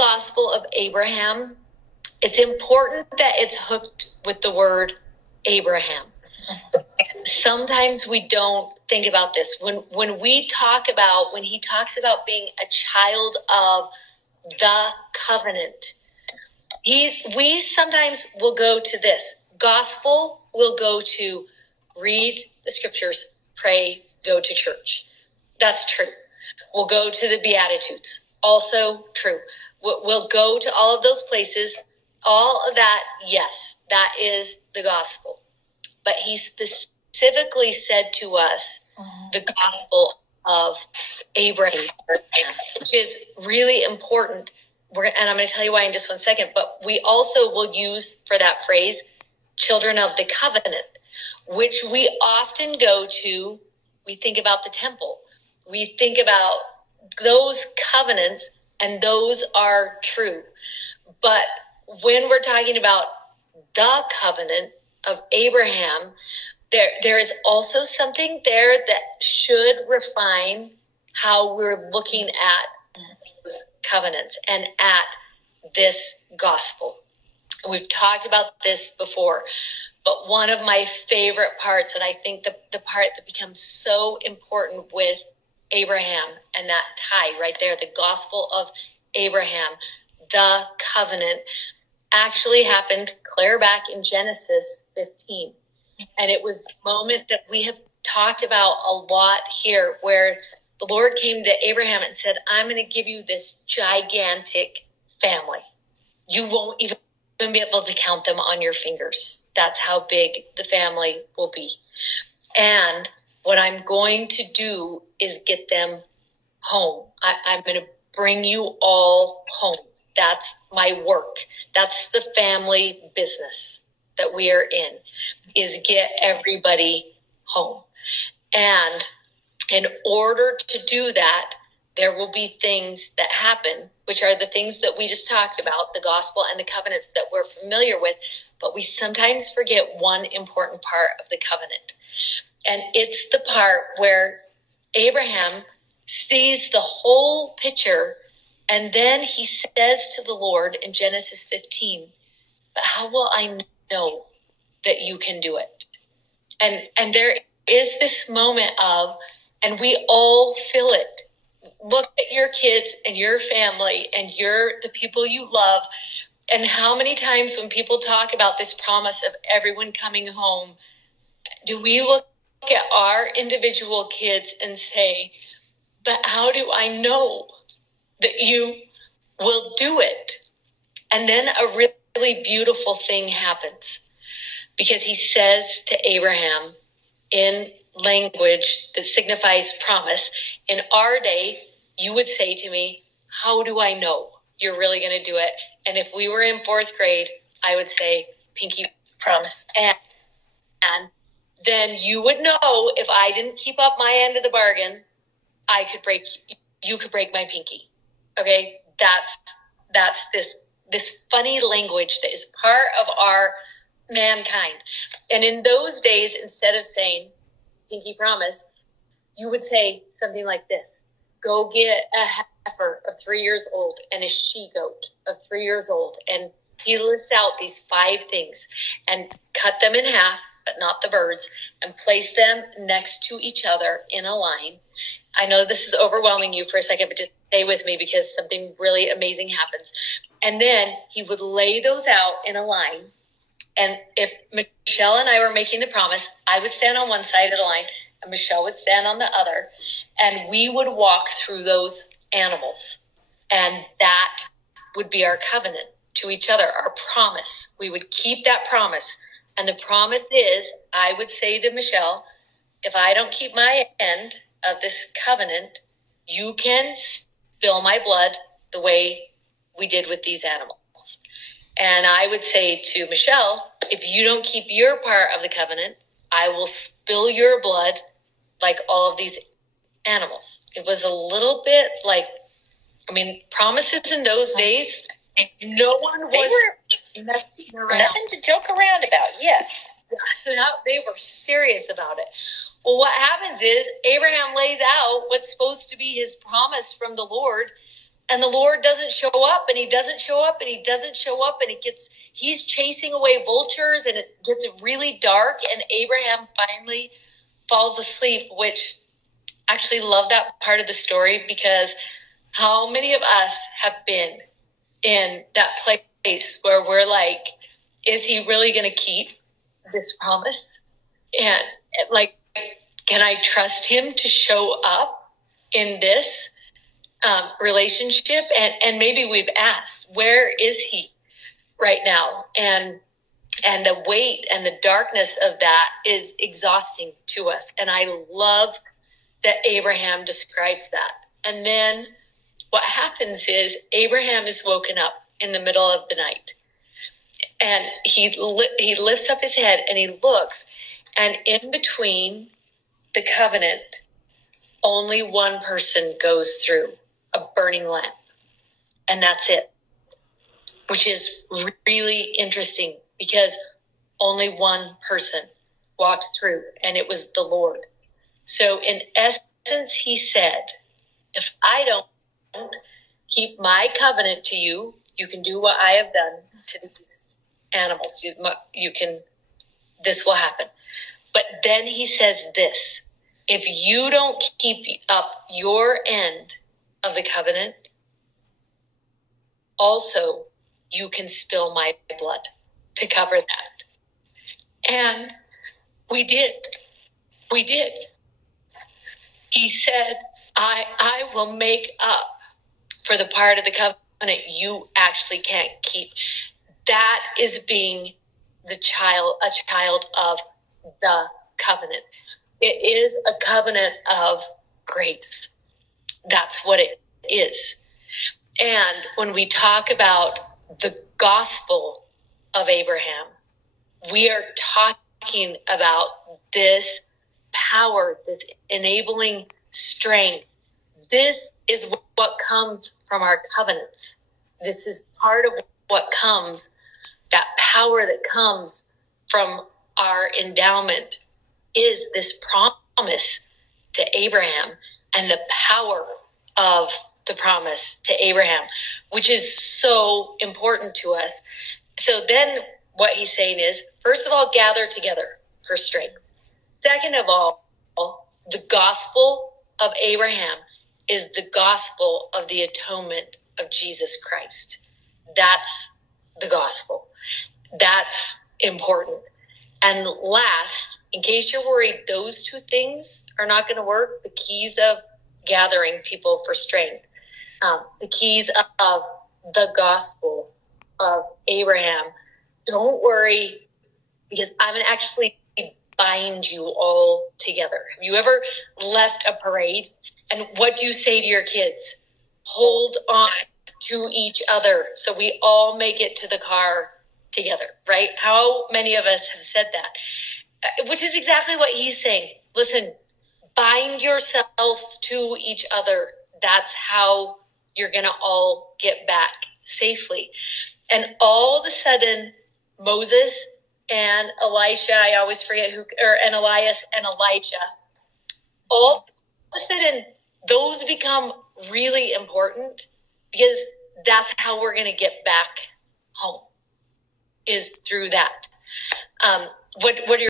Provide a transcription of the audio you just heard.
Gospel of Abraham, it's important that it's hooked with the word Abraham. Sometimes we don't think about this. When he talks about being a child of the covenant, we sometimes will go to this. Gospel will go to read the scriptures, pray, go to church. That's true. We'll go to the Beatitudes. Also true. We'll go to all of those places. All of that, yes, that is the gospel. But he specifically said to us the gospel of Abraham, which is really important. And I'm going to tell you why in just 1 second. But we also will use for that phrase, children of the covenant, which we often go to. We think about the temple. We think about those covenants, and those are true. But when we're talking about the covenant of Abraham, there is also something there that should refine how we're looking at those covenants and at this gospel. We've talked about this before, but one of my favorite parts, and I think the part that becomes so important with Abraham and that tie right there, the gospel of Abraham, the covenant, actually happened clear back in Genesis 15. And it was the moment that we have talked about a lot here, where the Lord came to Abraham and said, I'm going to give you this gigantic family. You won't even be able to count them on your fingers. That's how big the family will be. And what I'm going to do is get them home. I'm going to bring you all home. That's my work. That's the family business that we are in, is get everybody home. And in order to do that, there will be things that happen, which are the things that we just talked about, the gospel and the covenants that we're familiar with. But we sometimes forget one important part of the covenant. And it's the part where Abraham sees the whole picture, and then he says to the Lord in Genesis 15, but how will I know that you can do it? And there is this moment of, and we all feel it. Look at your kids and your family and the people you love. And how many times when people talk about this promise of everyone coming home, do we look at our individual kids and say, but how do I know that you will do it? And then a really beautiful thing happens, because he says to Abraham in language that signifies promise. In our day, you would say to me, how do I know you're really going to do it? And if we were in 4th grade, I would say, pinky promise. And then you would know, if I didn't keep up my end of the bargain, you could break my pinky. Okay. That's this funny language that is part of our mankind. And in those days, instead of saying pinky promise, you would say something like this: go get a heifer of 3 years old and a she-goat of 3 years old. And he lists out these 5 things, and cut them in half, but not the birds, and place them next to each other in a line. I know this is overwhelming you for a second, but just stay with me, because something really amazing happens. And then he would lay those out in a line. And if Michelle and I were making the promise, I would stand on one side of the line and Michelle would stand on the other. And we would walk through those animals. And that would be our covenant to each other, our promise. We would keep that promise. And the promise is, I would say to Michelle, if I don't keep my end of this covenant, you can spill my blood the way we did with these animals. And I would say to Michelle, if you don't keep your part of the covenant, I will spill your blood like all of these animals. It was a little bit like, promises in those days, no one was messing around. Nothing to joke around about, yes. They were serious about it. Well, what happens is Abraham lays out what's supposed to be his promise from the Lord, And the Lord doesn't show up, and he doesn't show up, and he doesn't show up, and he's chasing away vultures, and it gets really dark, and Abraham finally falls asleep, which I actually love that part of the story, because how many of us have been in that place where we're like, is he really going to keep this promise? And like, can I trust him to show up in this relationship? And maybe we've asked, where is he right now? And the weight and the darkness of that is exhausting to us. And I love that Abraham describes that. And then what happens is Abraham is woken up in the middle of the night, and he lifts up his head and he looks, and in between the covenant, only one person goes through, a burning lamp, and that's it, which is really interesting, because only one person walked through, and it was the Lord. So in essence, he said, if I don't keep my covenant to you, you can do what I have done to these animals. This will happen. But then he says this, if you don't keep up your end of the covenant, also you can spill my blood to cover that. And we did. He said, I will make up for the part of the covenant you actually can't keep. That is being a child of the covenant. It is a covenant of grace. That's what it is. And when we talk about the gospel of Abraham, we are talking about this power, this enabling strength. This is what comes from our covenants. This is part of what comes, that power that comes from our endowment, is this promise to Abraham and the power of the promise to Abraham, which is so important to us. So then what he's saying is, first of all, gather together for strength. Second of all, the gospel of Abraham is the gospel of the atonement of Jesus Christ. That's the gospel. That's important. And last, in case you're worried those two things are not going to work, the keys of gathering people for strength, the keys of the gospel of Abraham, don't worry, because I'm going to actually bind you all together. Have you ever left a parade? And what do you say to your kids? Hold on to each other so we all make it to the car together, right? How many of us have said that? Which is exactly what he's saying. Listen, bind yourselves to each other. That's how you're going to all get back safely. And all of a sudden, Moses and Elisha, I always forget and Elias and Elijah, all of a sudden, those become really important, because that's how we're going to get back home, is through that. What are your